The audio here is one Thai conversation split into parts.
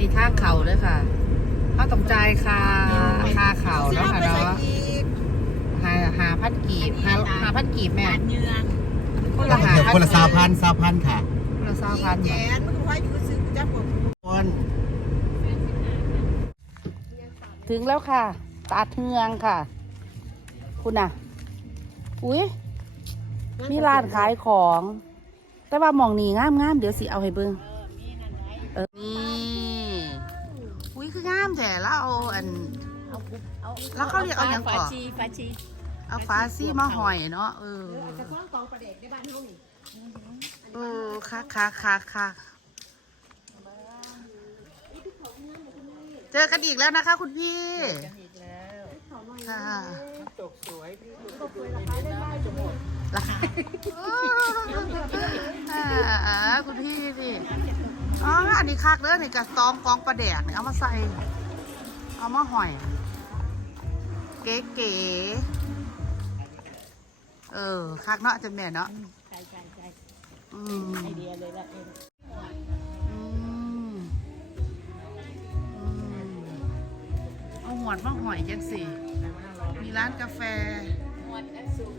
นี้ท่าเข่าเลยค่ะเขาต้องจ่ายค่าค่าเข่าแล้วค่ะเนาะหาหาพันกีบหาหาพันกีบแม่บาดเยืองคนละหาคนละสามพันสามพันค่ะคนละสามพันแจนมันก็ว่าอยู่ซื้อจับผมคนถึงแล้วค่ะ ตาเทืองค่ะ คุณน่ะ อุ้ยมีร้านขายของ แต่ว่าหมองนี่งามงามๆเดี๋ยวสิเอาให้เบิ่งเออนี่อุ้ ยคืองามแท้แล้วเอาอัน เอาเอาแล้วเขาเรียกเอาหยังก่อนฝาชีฝาชีเอาฟ้าซี่มาหอยเนาะเออกระท้องกองประเด็กในบ้านเฮานี่เออค่ะค่ะค่ะค่ะเจอกันอีกแล้วนะคะ คุณพี่อีกแล้วค่ะตกสวยราคาอ่าคุณพี่ดิ อ๋อ อันนี้คักเด้อนี่กระซองกองปลาแดกนี่เอามาใส่ เอามาหอย เก๋ๆเออคักเนาะอาจารย์แม่เนาะใช่ใช่ใช่อืมไอเดียเลยละเองอืมอืมเอาหวดมาหอยจังสิมีร้านกาแฟมวนอันสุก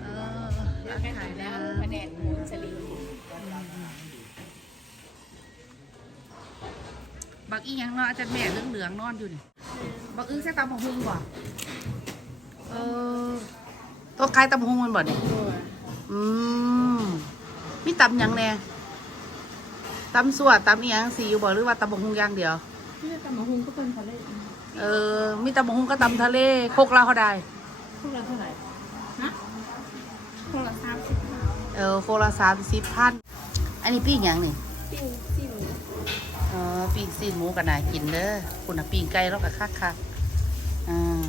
เออร้านขายแล้วน้ำประเด็กหมูสลิง บักอีหยังเนาะอาจารย์แม่เหลืองเหลืองๆนอนอยู่นี่บักอึ้งใส่ตำบักฮุงบ่เออตัวคล้ายตำบักฮุงมันบ่เนี่ยอืมมีตำหยังแน่ตำสั่วตำอีหยังสีอยู่บ่หรือว่าตำบักฮุงอย่างเดียว ที่ตำมะฮุงก็เป็นทะเลเออ มีตำบักฮุงก็ตำทะเลโคกลาวเขาได้ พวกเราเท่าไหร่ฮะพวกเราสามสิบห้าเออโคละสามสิบพันอันนี้ปิ้งหยังนี่ ปิ้งจิ้มเออปิ้งซีนหมูกันน่ากินเด้อคุณน่ะปิ้งไก่แล้วก็คักคักๆอ่า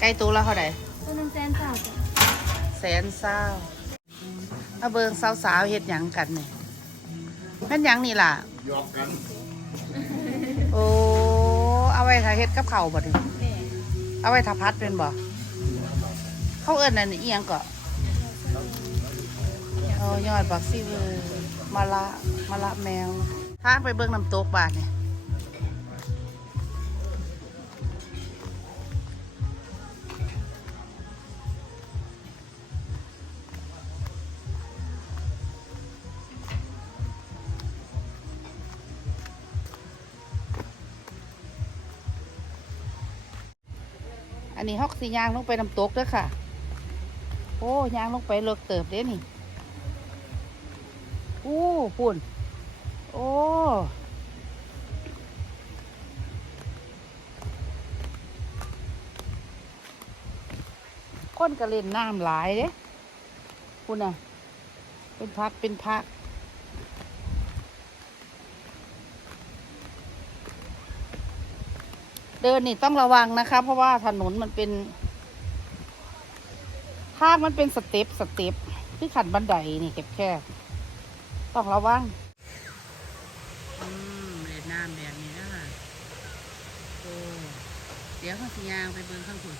ไก่ตัวละเท่าไหร่ต้นน้ำแซนเจ้าจ้ะแสนเศร้าเอาเบิงสาวสาวๆเฮ็ดหยังกันนี่แม่นหยังนี่ล่ะยอกกัน โอ้ เอาไว้ถ้าเฮ็ดกับข้าวบ่ดิแม่เอาไว้ถ้าพัดเป็นบ่ เขาเอิ้นอันนี้อีหยังก็เอายอดบักซี่เวอร์มะละมะละแมว ทางไปเบิ่งน้ำตกบาดนี่ยอันนี้ฮอกสิย่างลงไปน้ำตกด้อค่ะ โอ้ยางลงไปเลิกเติบเด้นี่ อู้ปุ่น โอ้คนก็เล่นน้ำหลายเด้คุณน่ะ เป็นพักเป็นพักเดินนี่ต้องระวังนะคะ เพราะว่าถนนมันเป็นทางมันเป็นสเต็ปสเต็ปคือขันบันไดนี่แคบๆต้องระวัง อืมเล่นน้ำแบบนี้นะคะโอ้เดี๋ ยวเขาสิยางไปเบิ่งข้างบน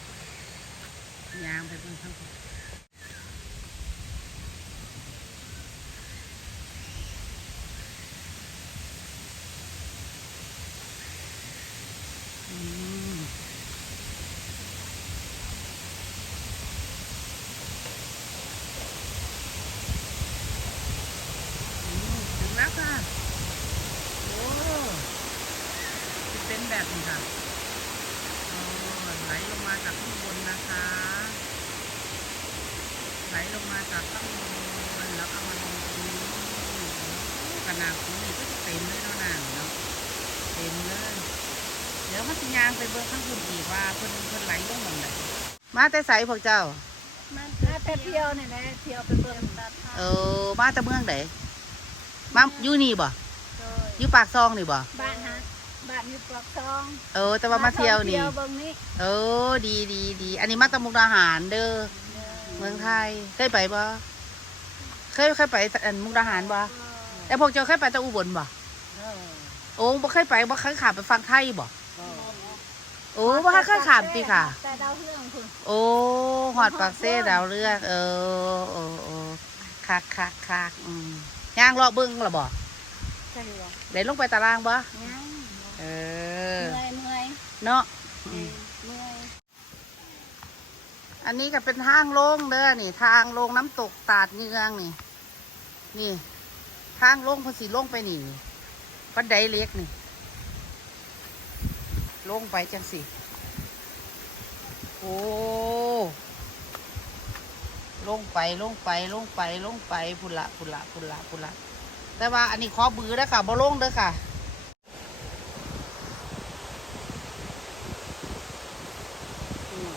ยางไปเบิ่งข้างบนอืมอืมถึงแล้วค่ะ โอ้จะเป็นแบบนี้ค่ะโอ้ไหลลงมาจากข้างบ นนะคะ ไหลลงมาจากข้างบนแล้วก็มาลงตรงนี้กระนาบนี้ก็จะเต็มเลยเนาะนางเนาะเต็มเลย เดี๋ยวมันสิยางไปเบิ่งข้างบนอีกว่าเพิ่นเพิ่นไหลลงหมองไหนมาแต่ใสพวกเจ้า มาแต่เที่ยวนี่แหละเที่ยวไปเบิ่งตาทาเออมาแต่เมืองไหนมาอยู่นี่บ่โดยอยู่ปากซองนี่บ่บ้านฮะ บ้านอยู่ปากซองเออ แต่ว่ามาเที่ยวนี่เที่ยวเบิ่งนี่เออ ดีดีดีอันนี้มาตะมุกดาหารเด้อ เมืองไทย เคยไปบ่เคยเคยไปอันมุกดาหารบ่แต่พวกเจ้าเคยไปตะอุบลบ่โอ้บ่เคยไปบ่เคยขับไปฟังไทยบ่โอ้บ่เคยขับติค่ะ แต่ดาวเรื่องคุณโอ้หอดปากเซ่ดาวเรือกเออเออเออคักคักคักอืมย่างเลาะเบิ้งละบ่ใช่หรอได้ลงไปตารางบ่ยัง เออ เมื่อยเมื่อยเนาะเออเมื่อยอันนี้ก็เป็นทางลงเด้อนี่ ทางลงน้ำตกตาดเงืองนี่ นี่ ทางลงเพอสีลงไปนี่บันไดเล็กนี่ ลงไปจังสิโอ้ลงไปลงไปลงไปลงไปพุนละพุนละพุนละพุนละแต่ว่าอันนี้ขอบือเด้อค่ะบ่ลงเด้อค่ะ อืม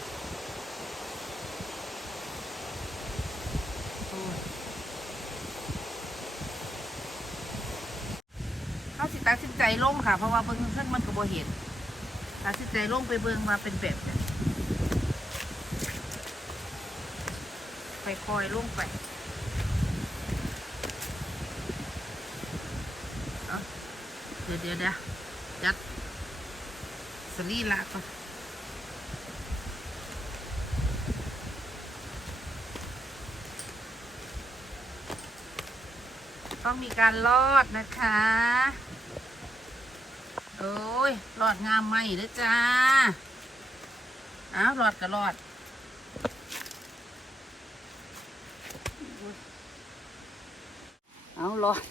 อืมเขาสิตัดสินใจลง ค่ะ เพราะว่าเบิ่งเพิ่งมันก็บ่เห็นตัดสินใจลงไปเบิ่งมาเป็นแบบไหนค่อยๆลงไปเดี๋ยวเดี๋ยวเดี๋ยวจัดสรีละก่อนต้องมีการลอดนะคะ โอ้ยหลอดงามไหมเด้อจ้าอ้าวลอดก็ลอดเอาหลอด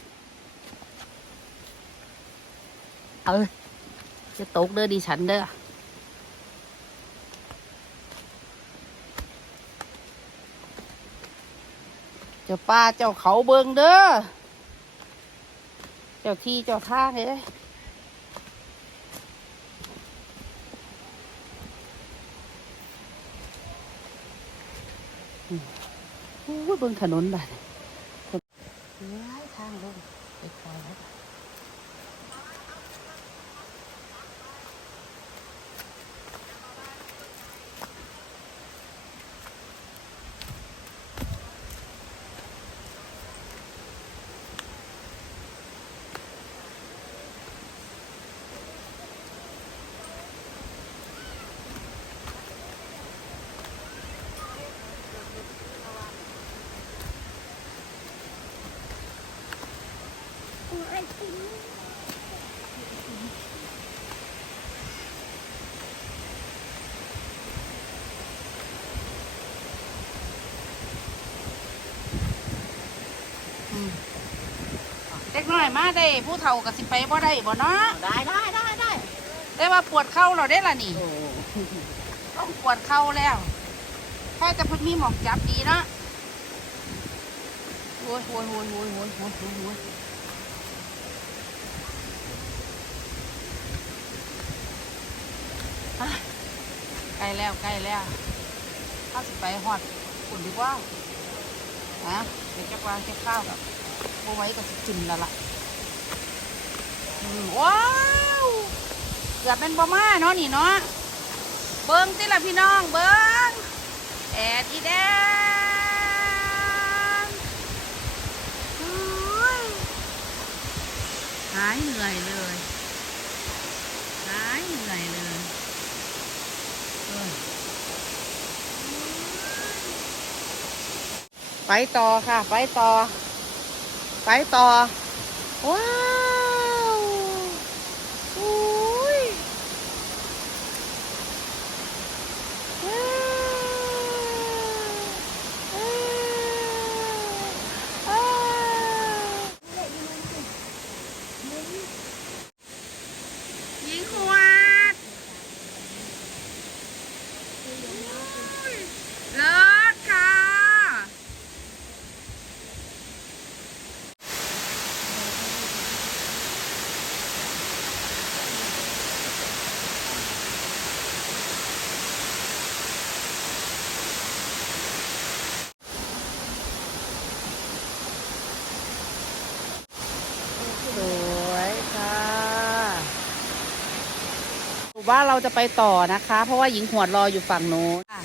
เออจะตกเด้อดิฉันเด้อเจ้าป้าเจ้าเขาเบิงเด้อ เจ้าที่เจ้าทางเล อืมโอ้ยเบิ่งถนนบ้านย้ายทางลงไปคอยแล้วอืม เด็กน้อยมาได้ผู้เฒ่ากับสิไปบ่ได้บ่เนาะได้ได้ได้ได้ได้ว่าปวดเข่าเราได้ละนี่ต้องปวดเข่าแล้วแค่จะเพิ่งมีหมอกจับดีเนาะโอ้ยโอ้ยโอ้ยโอ้ยโอ้ยโอ้ยโอ้ยโอ้ยอะ ใกล้แล้วใกล้แล้วถ้าสิไปหอดอุ่นดีกว่านะเดี๋ยวจะวางจะข้าวกับโบไว้ก็สิจุ่มแล้วล่ะว้าวเกือบเป็นบะมาเนาะนี่เนาะเบิ้งติละพี่น้องเบิ้งแอดอีแดงอุ๊ยหายเหนื่อยเลยหายเหนื่อยเลยเออ ไปต่อค่ะ ไปต่อ ไปต่อ ว้าวอุ้ย ยิงขวดเลิศค่ะ สวยค่ะ ว่าเราจะไปต่อนะคะ เพราะว่าหญิงหวดรออยู่ฝั่งโน้นค่ะ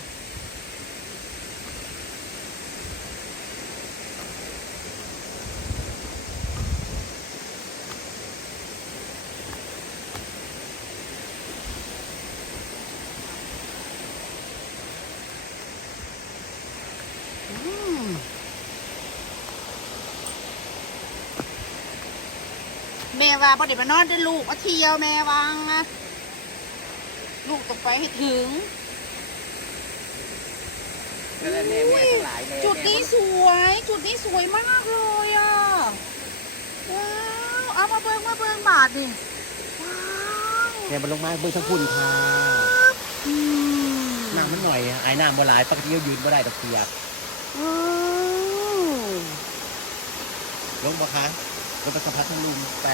อืมแม่ว่าบ่ได้มานอนด้วยลูกมาเที่ยวแม่วังนะ ลูกต้องไปให้ถึงก็ได้แม่แม่ทั้งหลายเลยจุดนี้สวย จุดนี้สวยมากเลยอะ ว้าว เอามาเบิงมาเบิงบาทดิว้าวแม่มันลงมาเบิ่งทั้งพุ่นค่ะอืมนั่งมันหน่อยไอ้น้ำบ่หลายปกติยืนบ่ได้ตะเกียบว้าวลงบ่คะลงไปสัมผัสทั้งลุมไป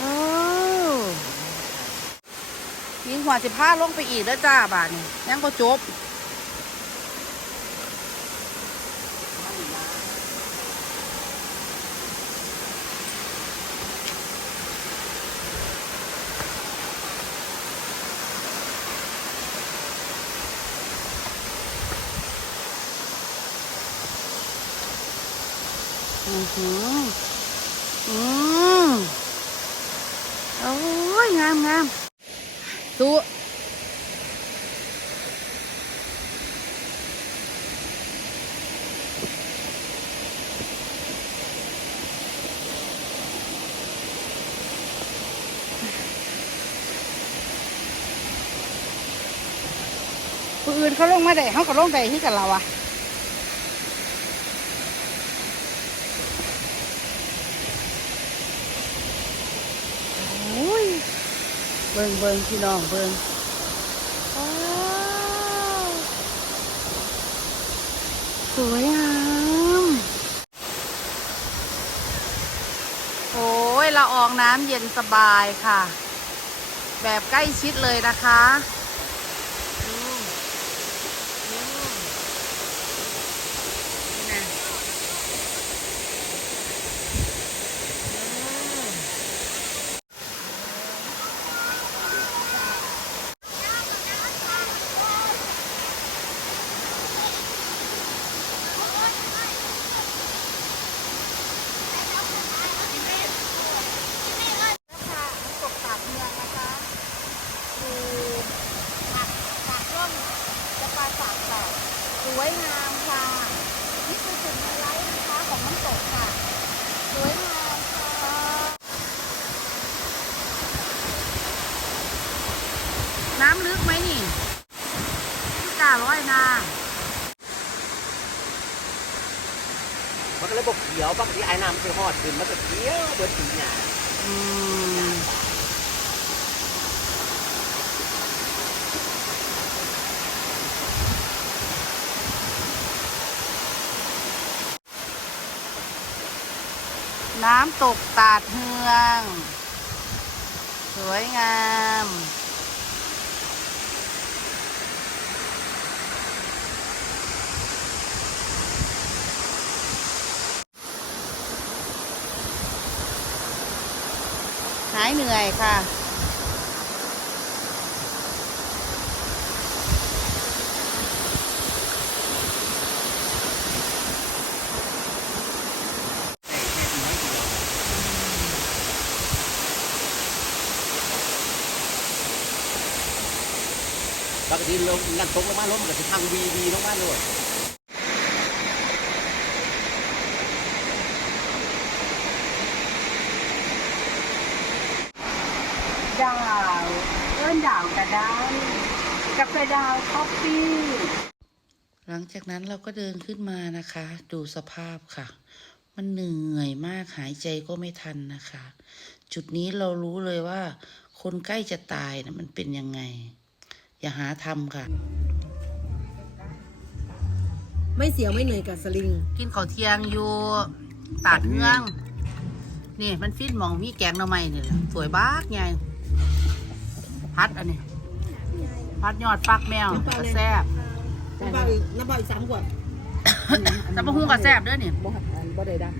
ว้าว ยิงหัวสิผ้าลงไปอีกแล้วจ้าบาทนี่ยังก็จบอือหืออืมโอ้ยงามงาม สู้ผู้อื่นเขาลงมาได้เขาก็ลงได้ที่กับเราอะ โอ้ยเบิ่งเบิ่งพี่น้องเบิ่งสวยงามโอ้ยละอองน้ำเย็นสบายค่ะ แบบใกล้ชิดเลยนะคะดูดูนี่นะอืม ค่ะน้ำตกตาดเมืองนะคะดูผักผักร่มจะปลาสากค่ะสวยงามค่ะ นี่คือจุดไฮไลท์นะคะของน้ำตกค่ะ สวยงามค่ะ น้ำลึกไหมนี่พี่การ้อยนา มันก็เลยบอกเขียวปกติไอ้น้ำมันหอดขึ้นมันก็เขียวเบิดสีหยาอืมน้ำตกตาดเฮือง สวยงามายเหนื่อยค่ะ ปกติลงนั่นตกลงมาล้มก็จะทางวีวีลงมาเลย ดาวเอิ้นดาว กระดาวกาแฟดาวคอฟฟี่หลังจากนั้นเราก็เดินขึ้นมานะคะ ดูสภาพค่ะ มันเหนื่อยมากหายใจก็ไม่ทันนะคะ จุดนี้เรารู้เลยว่า คนใกล้จะตายนะมันเป็นยังไง อย่าหาทำค่ะ ไม่เสียวไม่เหนื่อยกับสลิง กินข้าวเที่ยงอยู่ตาดเมืองนี่มันฟินหมองมีแกงหน่อไม้นี่แหละสวยบ้ากไงพัดอันนี้ พัดยอดฟักแมวน้ำปลาเลย แซ่บน้ำเปล่าอีกน้ำเปล่าอีกสามขวดแต่บะฮุ่งกับแซ่บเด้วยนี่บ่หักบ่ได้ดัง